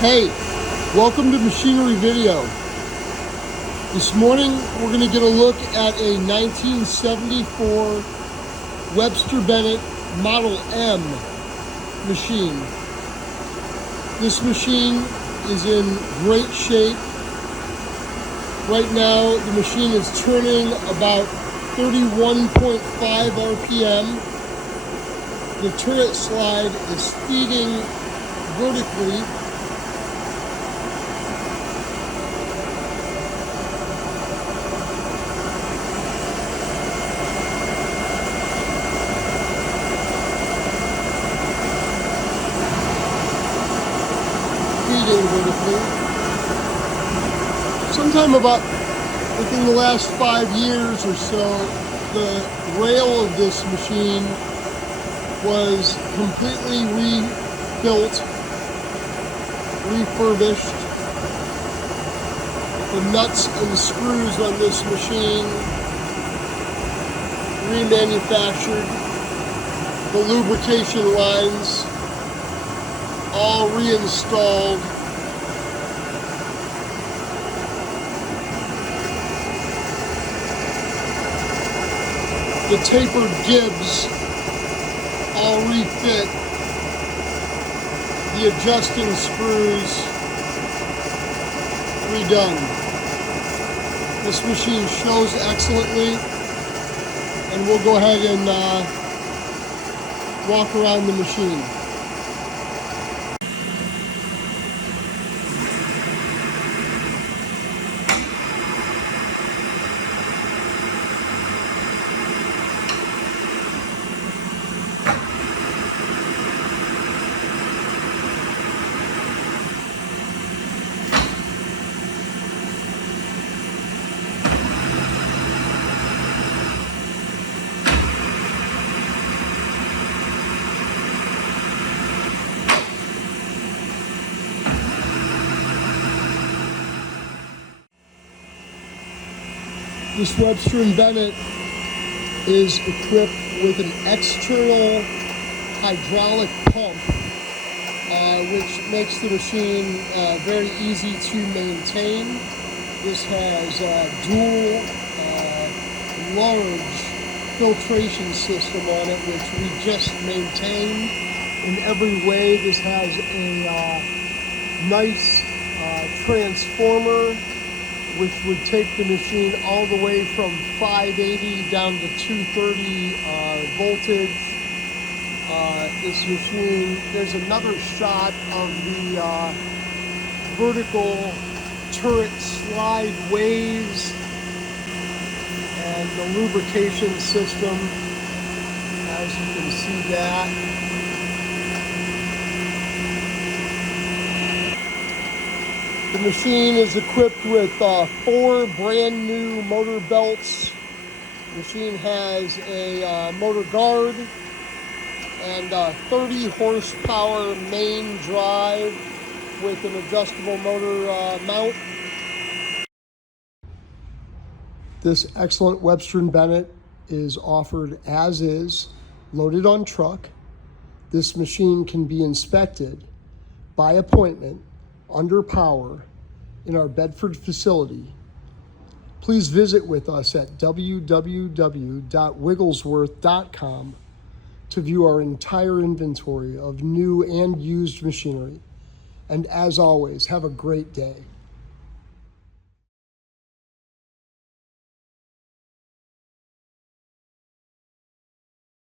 Hey, welcome to Machinery Video. This morning we're going to get a look at a 1974 Webster Bennett Model M machine. This machine is in great shape. Right now the machine is turning about 31.5 RPM. The turret slide is feeding vertically. Sometime about within the last 5 years or so, the rail of this machine was completely rebuilt, refurbished. The nuts and screws on this machine remanufactured. The lubrication lines all reinstalled. The tapered gibs all refit. The adjusting screws redone. This machine shows excellently, and we'll go ahead and walk around the machine. This Webster & Bennett is equipped with an external hydraulic pump, which makes the machine very easy to maintain. This has a dual large filtration system on it, which we just maintain in every way. This has a nice transformer, which would take the machine all the way from 580 down to 230 voltage. This machine, there's another shot of the vertical turret slide ways and the lubrication system, as you can see that. The machine is equipped with 4 brand new motor belts. The machine has a motor guard and 30 horsepower main drive with an adjustable motor mount. This excellent Webster & Bennett is offered as is, loaded on truck. This machine can be inspected by appointment under power in our Bedford facility. Please visit with us at www.wigglesworth.com to view our entire inventory of new and used machinery. And as always, have a great day.